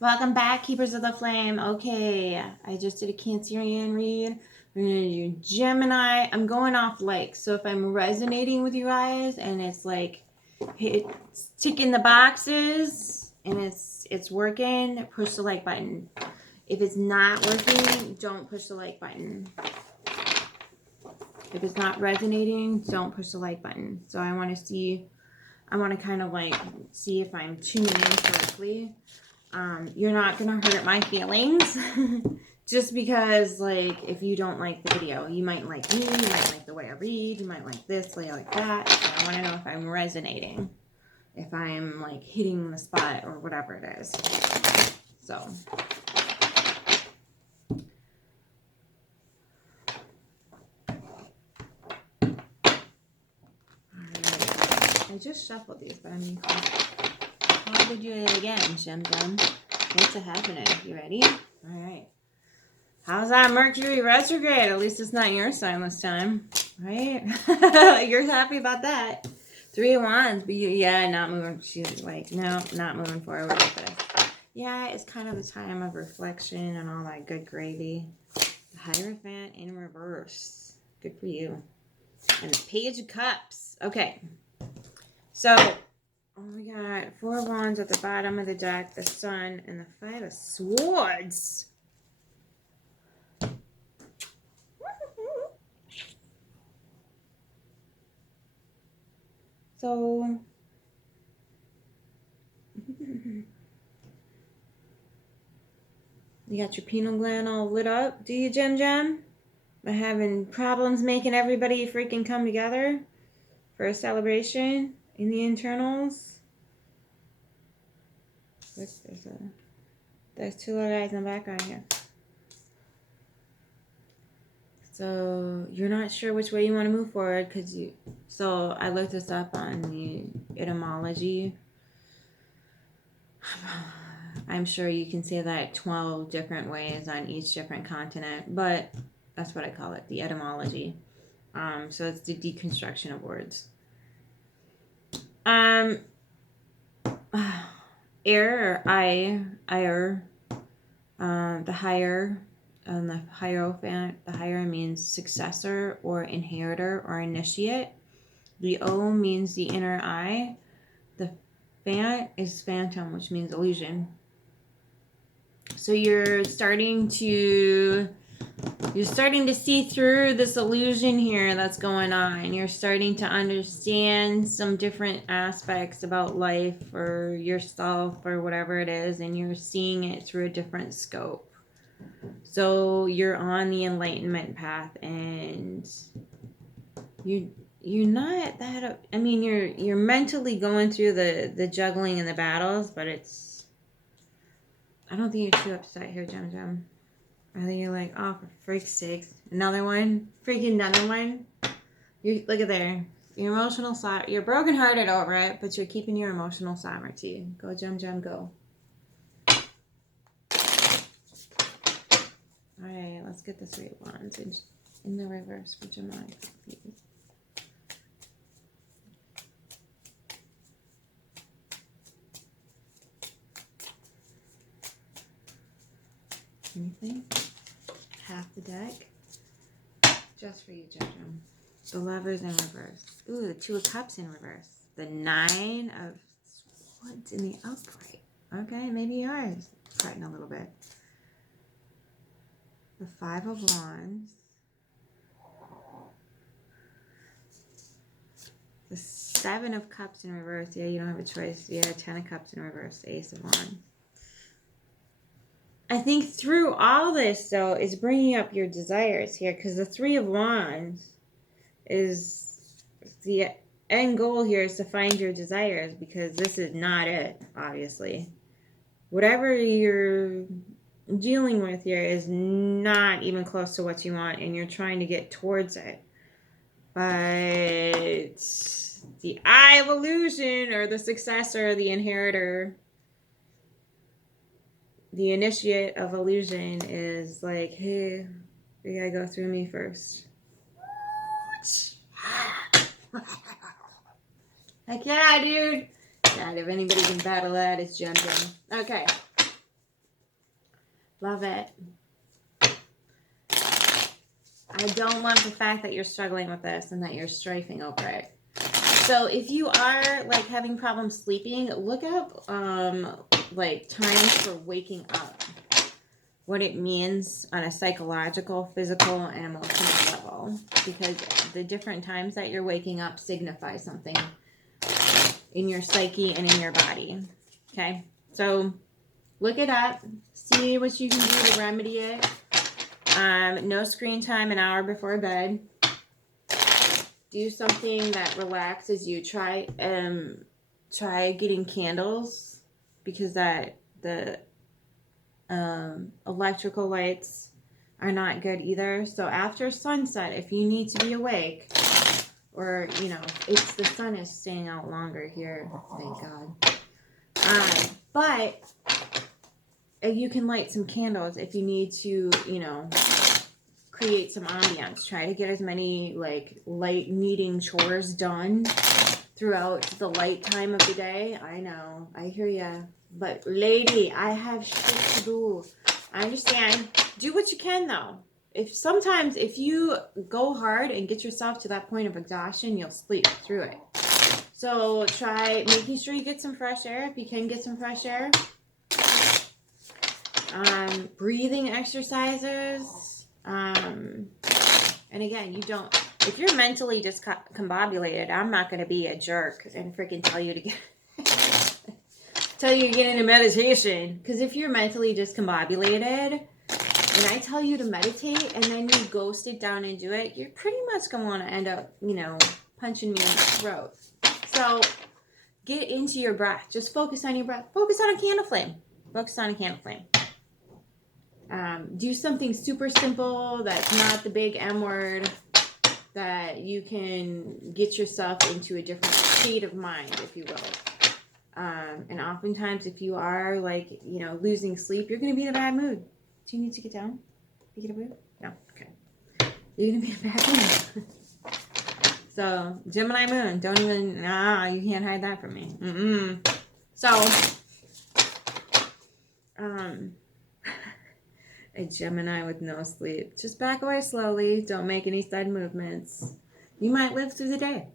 Welcome back, Keepers of the Flame. Okay, I just did a Cancerian read. We're going to do Gemini. I'm going off like, so if I'm resonating with you guys and it's like, it's ticking the boxes and it's working, push the like button. If it's not working, don't push the like button. If it's not resonating, don't push the like button. So I want to kind of like see if I'm tuning in correctly. You're not gonna hurt my feelings just because, like, if you don't like the video, you might like me, you might like the way I read, you might like this, way I like that. So I want to know if I'm resonating, if I'm like hitting the spot or whatever it is. So alright, I just shuffled these, but I mean, how did you do it again, Shem Shem? What's happening? You ready? All right. How's that Mercury retrograde? At least it's not your sign this time, right? You're happy about that. 3 of Wands, but yeah, not moving. She's like, no, not moving forward with this. Yeah, it's kind of a time of reflection and all that good gravy. The Hierophant in reverse. Good for you. And the Page of Cups. Okay. So, we got 4 of Wands at the bottom of the deck, the Sun, and the 5 of Swords. So, you got your pineal gland all lit up, do you, Gem Gem? By having problems making everybody freaking come together for a celebration in the internals. There's 2 little guys in the background here. So you're not sure which way you want to move forward because you. So I looked this up on the etymology. I'm sure you can say that 12 different ways on each different continent, but that's what I call it, the etymology. So it's the deconstruction of words. Air or ire, the higher, the hierophant, the higher means successor or inheritor or initiate. The O means the inner eye. The phant is phantom, which means illusion. So you're starting to see through this illusion here that's going on. You're starting to understand some different aspects about life or yourself or whatever it is, and you're seeing it through a different scope. So you're on the enlightenment path, and you're not that. I mean, you're mentally going through the juggling and the battles, but it's. I don't think you're too upset here, Gem Gem. I think you're like, oh, for freak's sakes. Another one? Freaking another one? Look at there. Your emotional sovereignty. You're brokenhearted over it, but you're keeping your emotional sovereignty. Go, Gem Gem, go. Alright, let's get the 3 of Wands in the reverse for Gemini, please. Anything? Half the deck. Just for you, Gem Gem. The Lovers in reverse. Ooh, the 2 of Cups in reverse. The 9 of Swords in the upright. Okay, maybe you are fretting a little bit. The 5 of Wands. The 7 of Cups in reverse. Yeah, you don't have a choice. Yeah, 10 of Cups in reverse. Ace of Wands. I think through all this, though, is bringing up your desires here, because the 3 of Wands is the end goal here is to find your desires, because this is not it, obviously. Whatever you're dealing with here is not even close to what you want, and you're trying to get towards it. But the Eye of Illusion, or the successor, the inheritor, the initiate of illusion is like, hey, you gotta go through me first. Heck yeah, dude. God, if anybody can battle that, it's Gem Gem. Okay. Love it. I don't love the fact that you're struggling with this and that you're strifing over it. So if you are like having problems sleeping, look up like times for waking up. What it means on a psychological, physical, and emotional level. Because the different times that you're waking up signify something in your psyche and in your body. Okay? So look it up. See what you can do to remedy it. No screen time an hour before bed. Do something that relaxes you. Try getting candles, because the electrical lights are not good either. So after sunset, if you need to be awake, or it's the sun is staying out longer here, thank God. But you can light some candles if you need to, create some ambiance. Try to get as many like light needing chores done throughout the light time of the day. I know, I hear ya, but lady, I have shit to do. I understand. Do what you can though. If you go hard and get yourself to that point of exhaustion, you'll sleep through it. So try making sure you get some fresh air if you can get some fresh air. Breathing exercises. And again, if you're mentally discombobulated, I'm not going to be a jerk and freaking tell you to get into meditation. Because if you're mentally discombobulated and I tell you to meditate and then you ghost it down and do it, you're pretty much going to want to end up, punching me in the throat. So get into your breath. Just focus on your breath. Focus on a candle flame. Focus on a candle flame. Do something super simple that's not the big M word, that you can get yourself into a different state of mind, if you will. And oftentimes, if you are like, losing sleep, you're going to be in a bad mood. Do you need to get down? You get a mood? No? Okay. You're going to be in a bad mood. So, Gemini moon, you can't hide that from me. So, a Gemini with no sleep. Just back away slowly. Don't make any sudden movements. You might live through the day.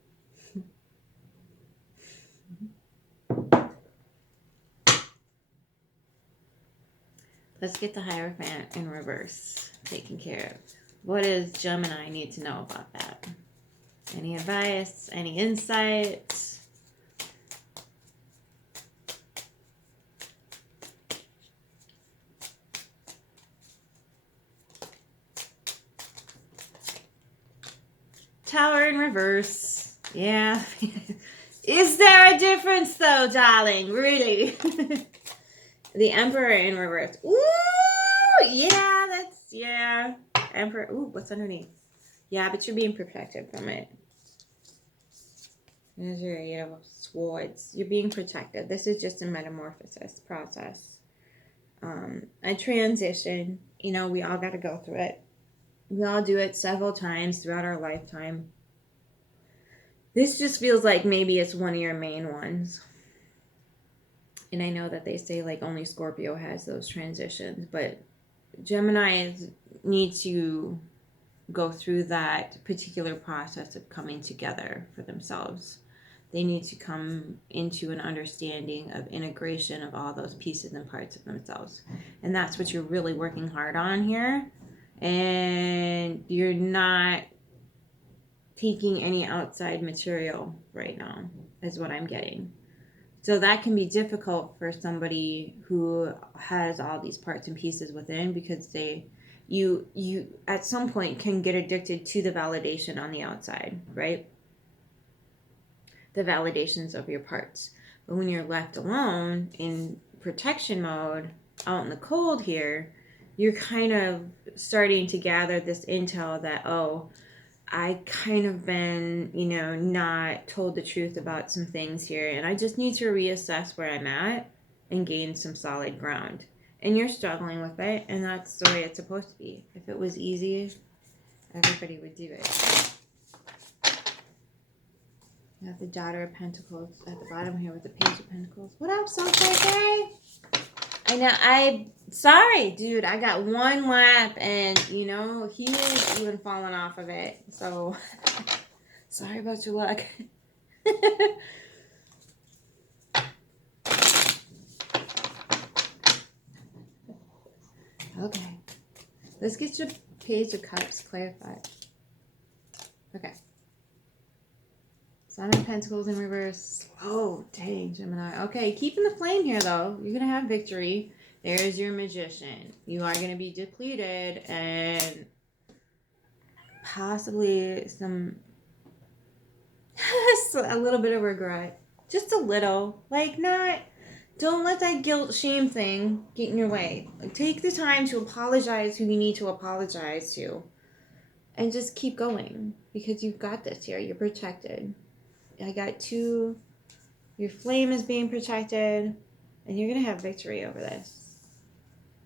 Let's get the Hierophant in reverse taken care of. What does Gemini need to know about that? Any advice? Any insight? Tower in reverse. Yeah. Is there a difference though, darling? Really? The Emperor in reverse. Ooh, yeah. Emperor. Ooh, what's underneath? Yeah, but you're being protected from it. There's your, swords. You're being protected. This is just a metamorphosis process. A transition. We all got to go through it. We all do it several times throughout our lifetime. This just feels like maybe it's one of your main ones. And I know that they say like only Scorpio has those transitions, but Geminis need to go through that particular process of coming together for themselves. They need to come into an understanding of integration of all those pieces and parts of themselves. And that's what you're really working hard on here. And you're not taking any outside material right now, is what I'm getting. So that can be difficult for somebody who has all these parts and pieces within, because you at some point can get addicted to the validation on the outside, right? The validations of your parts. But when you're left alone in protection mode out in the cold here, you're kind of starting to gather this intel that, I kind of been, not told the truth about some things here, and I just need to reassess where I'm at and gain some solid ground. And you're struggling with it, and that's the way it's supposed to be. If it was easy, everybody would do it. You have the Daughter of Pentacles at the bottom here with the Page of Pentacles. What up, Soul Cranky? I know, Sorry, dude. I got one lap and, you know, he is even falling off of it. So, sorry about your luck. Okay. Let's get your Page of Cups clarified. Okay. Seven of Pentacles in reverse. Oh, dang, Gemini. Okay, keeping the flame here, though. You're going to have victory. There's your Magician. You are going to be depleted and possibly a little bit of regret. Just a little. Like, not... Don't let that guilt, shame thing get in your way. Like, take the time to apologize who you need to apologize to. And just keep going. Because you've got this here. You're protected. I got 2. Your flame is being protected. And you're going to have victory over this.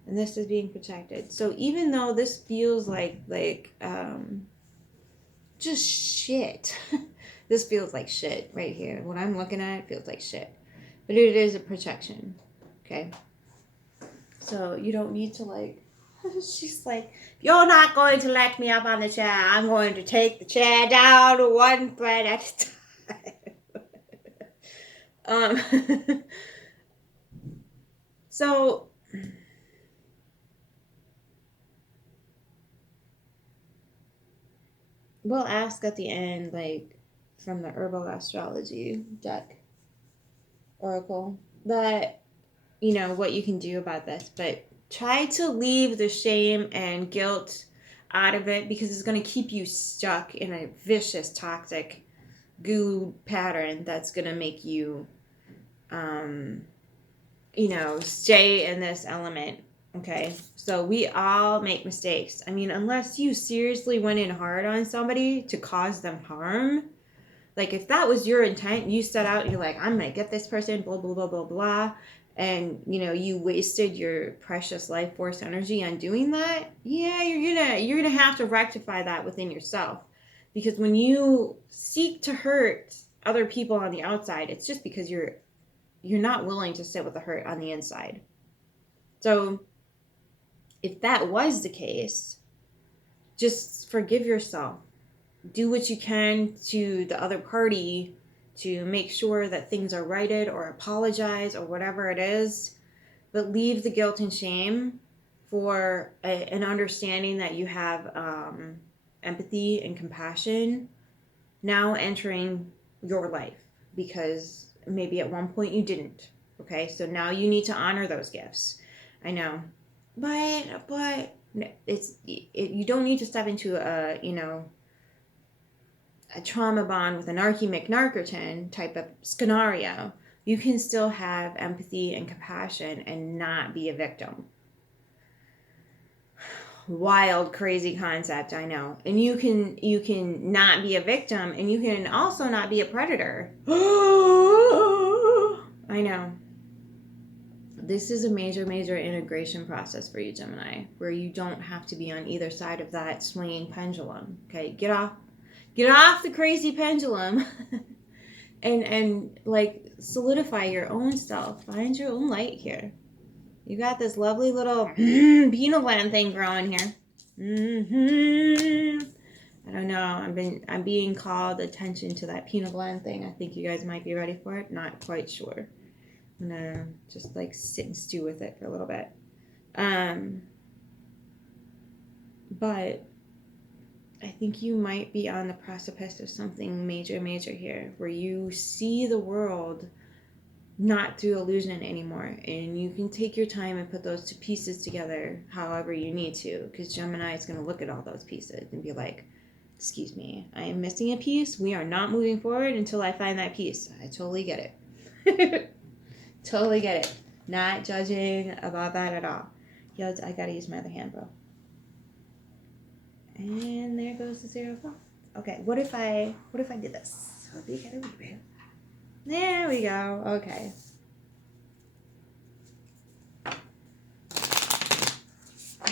And this is being protected. So even though this feels like just shit. This feels like shit right here. What I'm looking at feels like shit. But it is a protection. Okay? So you don't need to like... She's like, you're not going to let me up on the chair. I'm going to take the chair down one thread at a time. So we'll ask at the end, like, from the herbal astrology deck oracle, that, you know, what you can do about this. But try to leave the shame and guilt out of it, because it's going to keep you stuck in a vicious, toxic goo pattern that's going to make you, you know, stay in this element. Okay, so we all make mistakes. I mean, unless you seriously went in hard on somebody to cause them harm, like if that was your intent, you set out, you're like, I'm gonna get this person, blah blah blah blah blah, and you know you wasted your precious life force energy on doing that. Yeah, you're gonna have to rectify that within yourself, because when you seek to hurt other people on the outside, it's just because you're not willing to sit with the hurt on the inside. So if that was the case, just forgive yourself. Do what you can to the other party to make sure that things are righted, or apologize, or whatever it is. But leave the guilt and shame for an understanding that you have empathy and compassion now entering your life, because maybe at one point you didn't. Okay, so now you need to honor those gifts. I know, but you don't need to step into a trauma bond with a narky McNarkerton type of scenario. You can still have empathy and compassion and not be a victim. Wild, crazy concept, I know. And you can not be a victim, and you can also not be a predator. I know. This is a major, major integration process for you, Gemini, where you don't have to be on either side of that swinging pendulum. Okay, get off the crazy pendulum and like solidify your own self. Find your own light here. You got this lovely little pineal gland thing growing here. I don't know. I'm being called attention to that pineal gland thing. I think you guys might be ready for it. Not quite sure. I'm gonna just like sit and stew with it for a little bit. But I think you might be on the precipice of something major, major here, where you see the world not through illusion anymore, and you can take your time and put those two pieces together however you need to, because Gemini is going to look at all those pieces and be like, excuse me, I am missing a piece. We are not moving forward until I find that piece. I totally get it. Totally get it. Not judging about that at all. Yeah, I gotta use my other hand, bro. And there goes the 0 of Cups. Okay, what if I did this? There we go. Okay.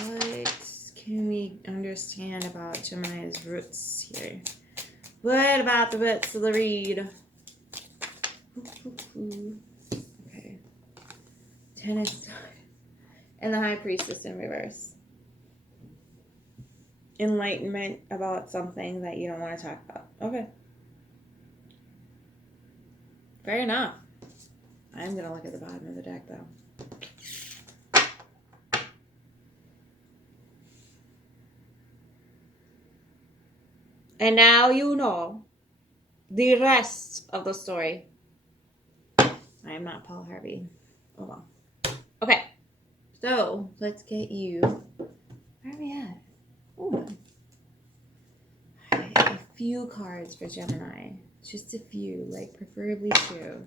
What can we understand about Gemini's roots here? What about the roots of the read? Okay. And the High Priestess in reverse. Enlightenment about something that you don't want to talk about. Okay. Fair enough. I'm going to look at the bottom of the deck, though. And now you know the rest of the story. I am not Paul Harvey. Oh well. Okay. So, let's get you... Where are we at? Ooh. A few cards for Gemini. Just a few. Like, preferably 2.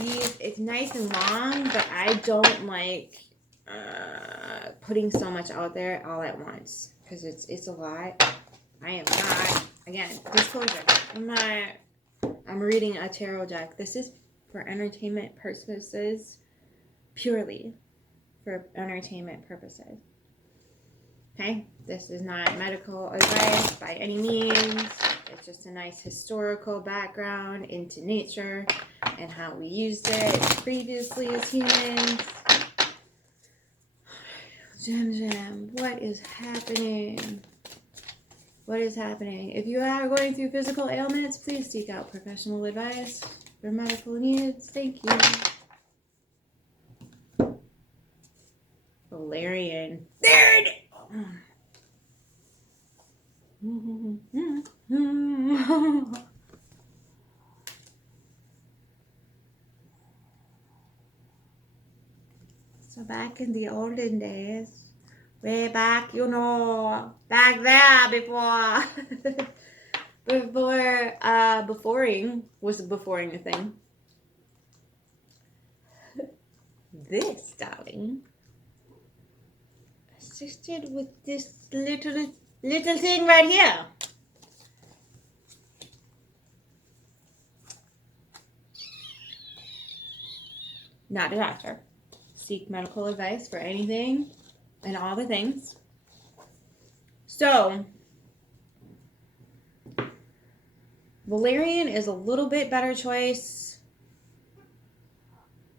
These, it's nice and long, but I don't like putting so much out there all at once. Because it's a lot. I am not, again, disclosure, I'm reading a tarot deck. This is for entertainment purposes, purely for entertainment purposes. Okay? This is not medical advice by any means. It's just a nice historical background into nature and how we used it previously as humans. Gem, what is happening? What is happening? If you are going through physical ailments, please seek out professional advice for medical needs. Thank you. Valerian. There it is. So back in the olden days, way back, back there before, beforing was beforing a thing. This, darling, assisted with this little thing right here. Not a doctor. Seek medical advice for anything and all the things. So, Valerian is a little bit better choice.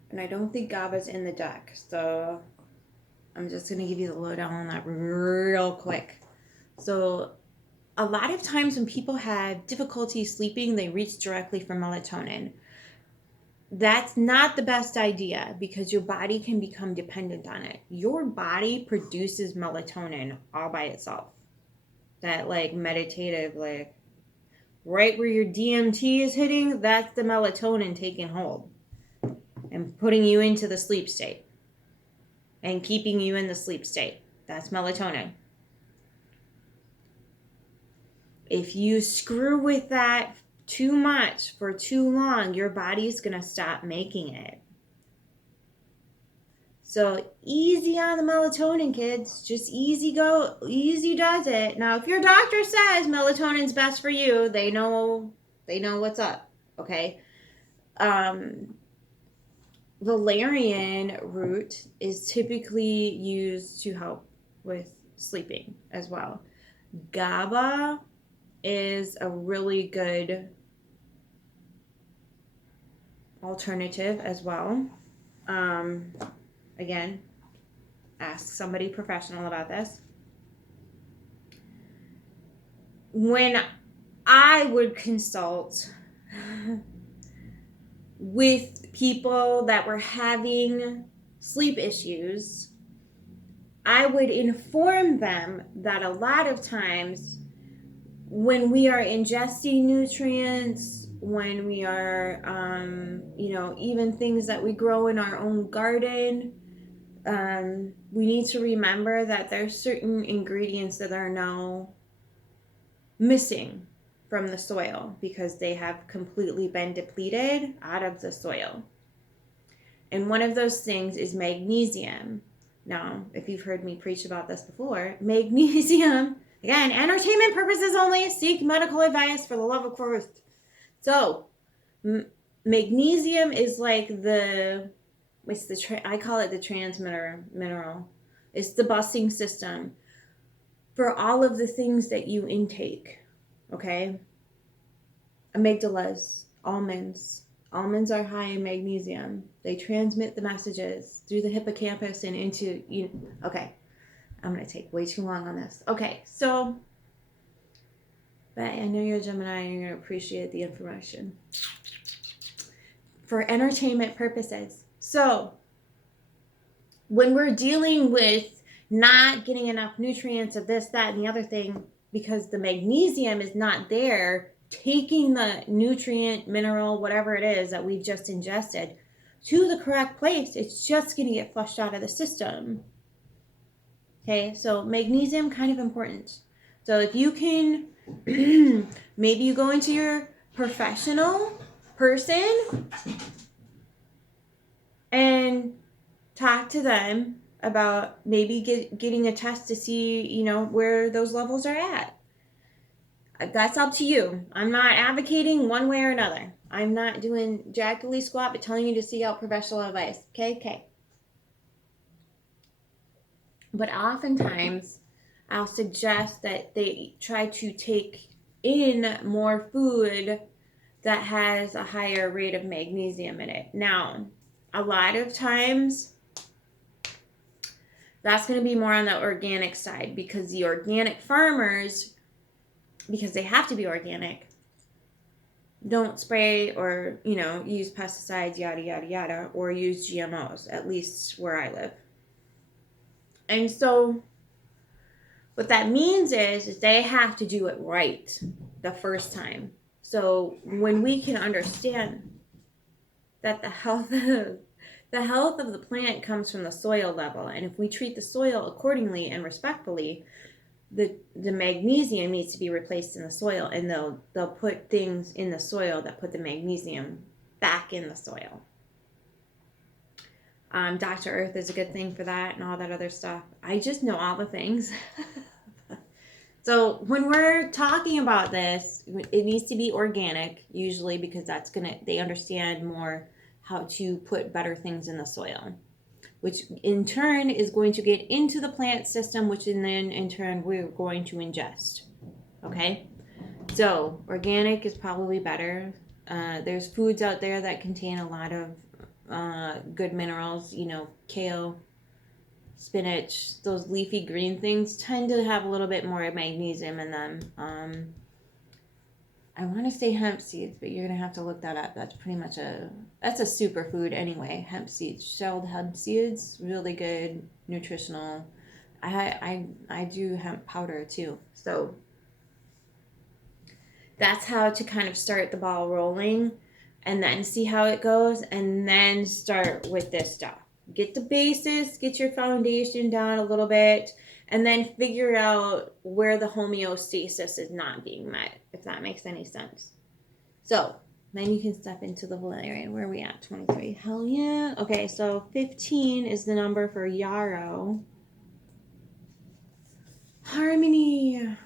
And I don't think GABA's in the deck. So, I'm just going to give you the lowdown on that real quick. So, a lot of times when people have difficulty sleeping, they reach directly for melatonin. That's not the best idea because your body can become dependent on it. Your body produces melatonin all by itself. That meditative, right where your DMT is hitting, that's the melatonin taking hold and putting you into the sleep state and keeping you in the sleep state. That's melatonin. If you screw with that too much for too long, your body's going to stop making it. So easy on the melatonin, kids. Just easy does it. Now, if your doctor says melatonin's best for you, they know what's up, okay? Valerian root is typically used to help with sleeping as well. GABA is a really good alternative as well. Again, ask somebody professional about this. When I would consult with people that were having sleep issues, I would inform them that a lot of times when we are ingesting nutrients, when we are, even things that we grow in our own garden, we need to remember that there's certain ingredients that are now missing from the soil because they have completely been depleted out of the soil. And one of those things is magnesium. Now, if you've heard me preach about this before, magnesium, again, entertainment purposes only, seek medical advice for the love of Christ. So, magnesium is like I call it the transmitter mineral. It's the busing system for all of the things that you intake, okay? Amygdalas, almonds, Almonds are high in magnesium. They transmit the messages through the hippocampus and into you. Okay, I'm going to take way too long on this. Okay, so, but I know you're a Gemini and you're going to appreciate the information for entertainment purposes. So, when we're dealing with not getting enough nutrients of this, that, and the other thing, because the magnesium is not there, taking the nutrient, mineral, whatever it is that we've just ingested to the correct place, it's just going to get flushed out of the system. Okay, so magnesium, kind of important. So if you can, maybe you go into your professional person and talk to them about maybe getting a test to see, where those levels are at. That's up to you. I'm not advocating one way or another. I'm not doing jackally squat, but telling you to seek out professional advice. Okay. But oftentimes, I'll suggest that they try to take in more food that has a higher rate of magnesium in it. Now, a lot of times, that's going to be more on the organic side, because the organic farmers, because they have to be organic, don't spray or, use pesticides, yada, yada, yada, or use GMOs, at least where I live. And so what that means is they have to do it right the first time. So when we can understand that the health of the plant comes from the soil level, and if we treat the soil accordingly and respectfully, the magnesium needs to be replaced in the soil, and they'll put things in the soil that put the magnesium back in the soil. Dr. Earth is a good thing for that and all that other stuff. I just know all the things. So when we're talking about this, it needs to be organic, usually, because they understand more how to put better things in the soil, which in turn is going to get into the plant system, which then in turn we're going to ingest. Okay? So organic is probably better. There's foods out there that contain a lot of good minerals, kale, spinach, those leafy green things tend to have a little bit more magnesium in them. I want to say hemp seeds, but you're going to have to look that up. That's pretty much that's a superfood anyway. Hemp seeds, shelled hemp seeds, really good, nutritional. I do hemp powder too. So that's how to kind of start the ball rolling, and then see how it goes, and then start with this stuff. Get the basis, get your foundation down a little bit, and then figure out where the homeostasis is not being met, if that makes any sense. So then you can step into the Valerian. Where are we at? 23. Hell yeah. Okay, so 15 is the number for yarrow. Harmony.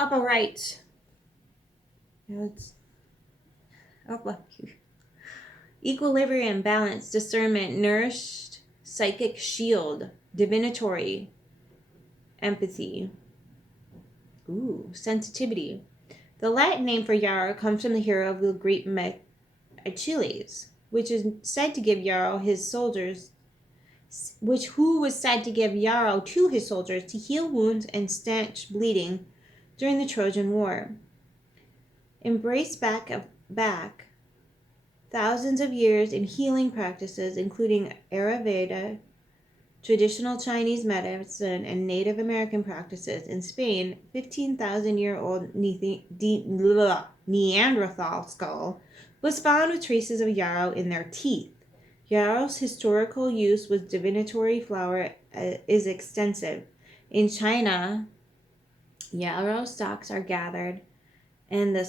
Upper right. Equilibrium, balance, discernment, nourished, psychic shield, divinatory, empathy. Ooh, sensitivity. The Latin name for yarrow comes from the hero of the Greek myth Achilles, who was said to give yarrow to his soldiers to heal wounds and stanch bleeding during the Trojan War. Embraced back thousands of years in healing practices, including Ayurveda, traditional Chinese medicine, and Native American practices. In Spain, 15,000-year-old Neanderthal skull was found with traces of yarrow in their teeth. Yarrow's historical use with divinatory flower is extensive. In China, yarrow stalks are gathered, and the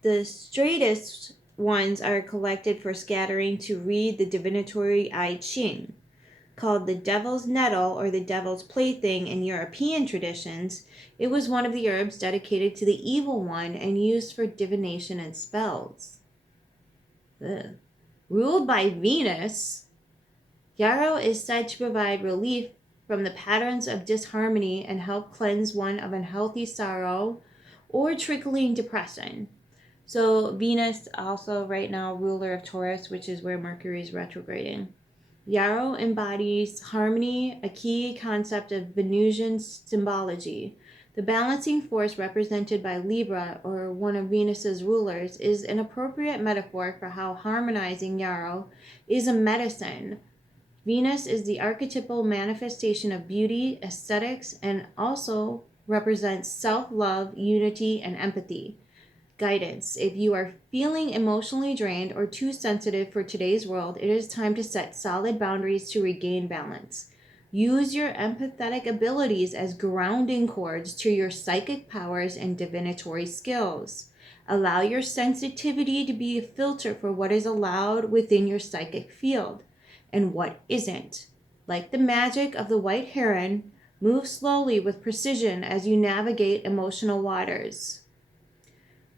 straightest ones are collected for scattering to read the divinatory I Ching. Called the devil's nettle or the devil's plaything in European traditions, it was one of the herbs dedicated to the evil one and used for divination and spells. Ugh. Ruled by Venus, yarrow is said to provide relief from the patterns of disharmony and help cleanse one of unhealthy sorrow or trickling depression. So Venus also right now ruler of Taurus, which is where Mercury is retrograding. Yarrow embodies harmony, a key concept of Venusian symbology. The balancing force represented by Libra, or one of Venus's rulers, is an appropriate metaphor for how harmonizing Yarrow is a medicine. Venus is the archetypal manifestation of beauty, aesthetics, and also represents self-love, unity, and empathy. Guidance. If you are feeling emotionally drained or too sensitive for today's world, it is time to set solid boundaries to regain balance. Use your empathetic abilities as grounding cords to your psychic powers and divinatory skills. Allow your sensitivity to be a filter for what is allowed within your psychic field and what isn't. Like the magic of the white heron, move slowly with precision as you navigate emotional waters.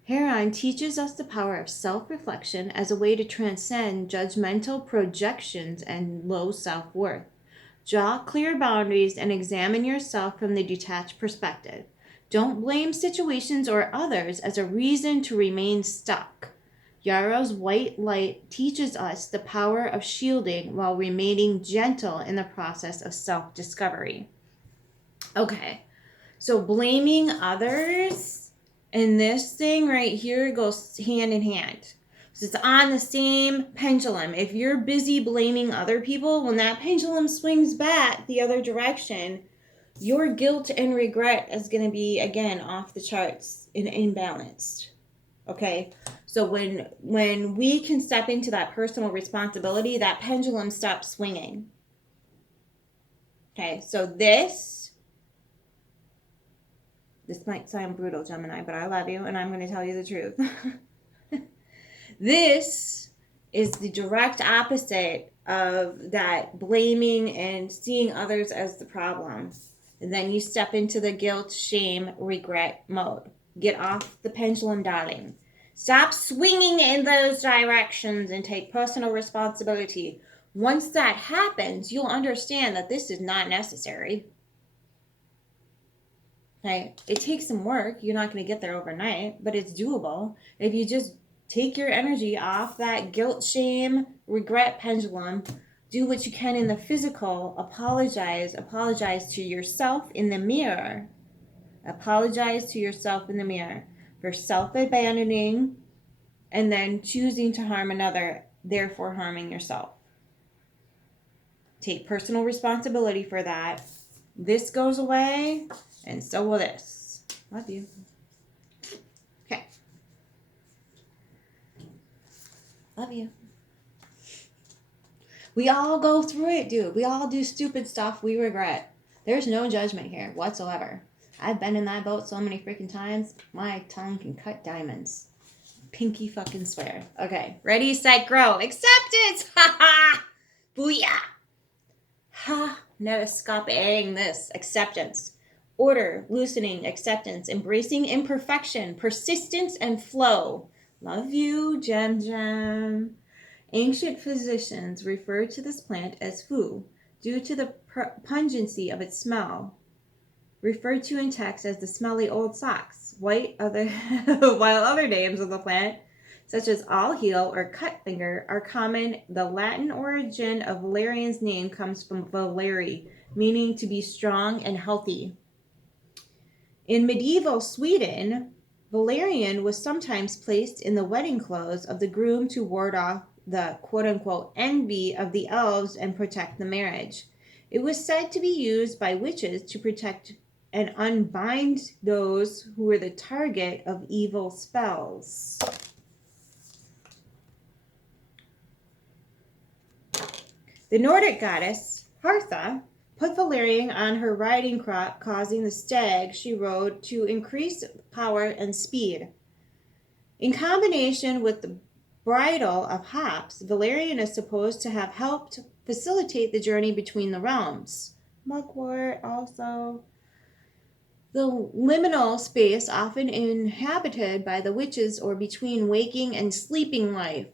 Heron teaches us the power of self-reflection as a way to transcend judgmental projections and low self-worth. Draw clear boundaries and examine yourself from the detached perspective. Don't blame situations or others as a reason to remain stuck. Yarrow's white light teaches us the power of shielding while remaining gentle in the process of self-discovery. Okay, so blaming others and this thing right here goes hand in hand. So it's on the same pendulum. If you're busy blaming other people, when that pendulum swings back the other direction, your guilt and regret is going to be, again, off the charts and imbalanced. Okay? So when we can step into that personal responsibility, that pendulum stops swinging. Okay? So this might sound brutal, Gemini, but I love you, and I'm going to tell you the truth. This is the direct opposite of that blaming and seeing others as the problem. And then you step into the guilt, shame, regret mode. Get off the pendulum, darling. Stop swinging in those directions and take personal responsibility. Once that happens, you'll understand that this is not necessary. Okay, it takes some work. You're not going to get there overnight, but it's doable. If you just take your energy off that guilt, shame, regret pendulum, do what you can in the physical, apologize to yourself in the mirror. Apologize to yourself in the mirror for self-abandoning and then choosing to harm another, therefore harming yourself. Take personal responsibility for that. This goes away. And so will this. Love you. Okay. Love you. We all go through it, dude. We all do stupid stuff we regret. There's no judgment here whatsoever. I've been in that boat so many freaking times. My tongue can cut diamonds. Pinky fucking swear. Okay. Ready, set, grow. Acceptance! Ha ha! Booyah! Ha! Never stop airing this. Acceptance. Order, loosening, acceptance, embracing imperfection, persistence, and flow. Love you, Gem. Ancient physicians referred to this plant as fu due to the pungency of its smell. Referred to in text as the smelly old socks, while other names of the plant, such as all heel or cut finger, are common. The Latin origin of valerian's name comes from valeri, meaning to be strong and healthy. In medieval Sweden, valerian was sometimes placed in the wedding clothes of the groom to ward off the quote-unquote envy of the elves and protect the marriage. It was said to be used by witches to protect and unbind those who were the target of evil spells. The Nordic goddess Hertha put valerian on her riding crop, causing the stag she rode to increase power and speed. In combination with the bridle of hops, valerian is supposed to have helped facilitate the journey between the realms. Mugwort also. The liminal space often inhabited by the witches or between waking and sleeping life.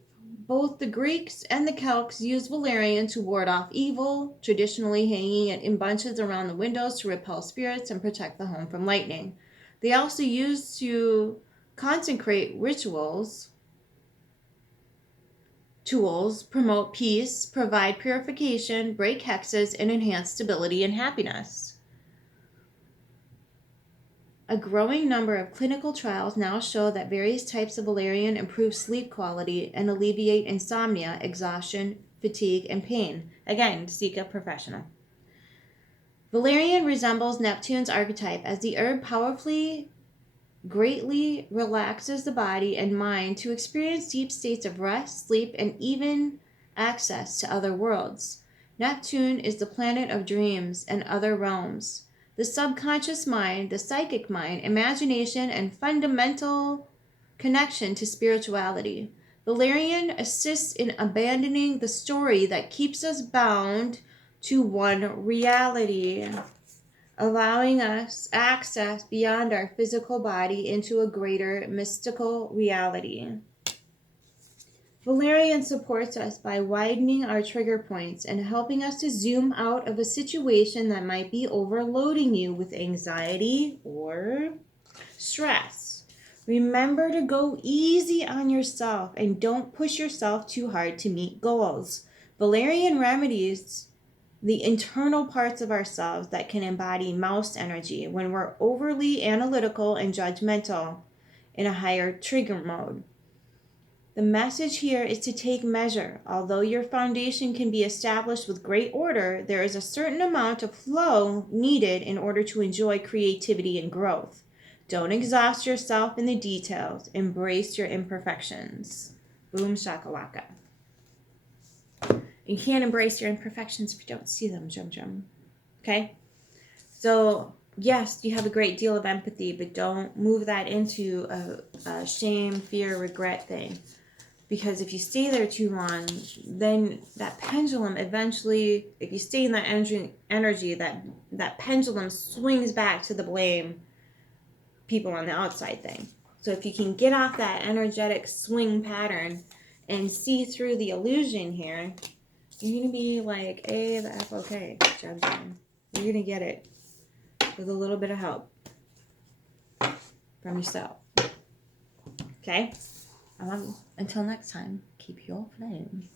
Both the Greeks and the Celts used valerian to ward off evil, traditionally hanging it in bunches around the windows to repel spirits and protect the home from lightning. They also used to consecrate rituals, tools, promote peace, provide purification, break hexes, and enhance stability and happiness. A growing number of clinical trials now show that various types of valerian improve sleep quality and alleviate insomnia, exhaustion, fatigue, and pain. Again, seek a professional. Valerian resembles Neptune's archetype as the herb powerfully, greatly relaxes the body and mind to experience deep states of rest, sleep, and even access to other worlds. Neptune is the planet of dreams and other realms. The subconscious mind, the psychic mind, imagination, and fundamental connection to spirituality. Valerian assists in abandoning the story that keeps us bound to one reality, allowing us access beyond our physical body into a greater mystical reality. Valerian supports us by widening our trigger points and helping us to zoom out of a situation that might be overloading you with anxiety or stress. Remember to go easy on yourself and don't push yourself too hard to meet goals. Valerian remedies the internal parts of ourselves that can embody mouse energy when we're overly analytical and judgmental in a higher trigger mode. The message here is to take measure. Although your foundation can be established with great order, there is a certain amount of flow needed in order to enjoy creativity and growth. Don't exhaust yourself in the details. Embrace your imperfections. Boom shakalaka. You can't embrace your imperfections if you don't see them, Jum Jum. Okay? So, yes, you have a great deal of empathy, but don't move that into a shame, fear, regret thing. Because if you stay there too long, then that pendulum eventually, if you stay in that energy, that pendulum swings back to the blame people on the outside thing. So if you can get off that energetic swing pattern and see through the illusion here, you're going to be like, A, the F, okay, Jum Jum. You're going to get it with a little bit of help from yourself. Okay? Until next time, keep your flame.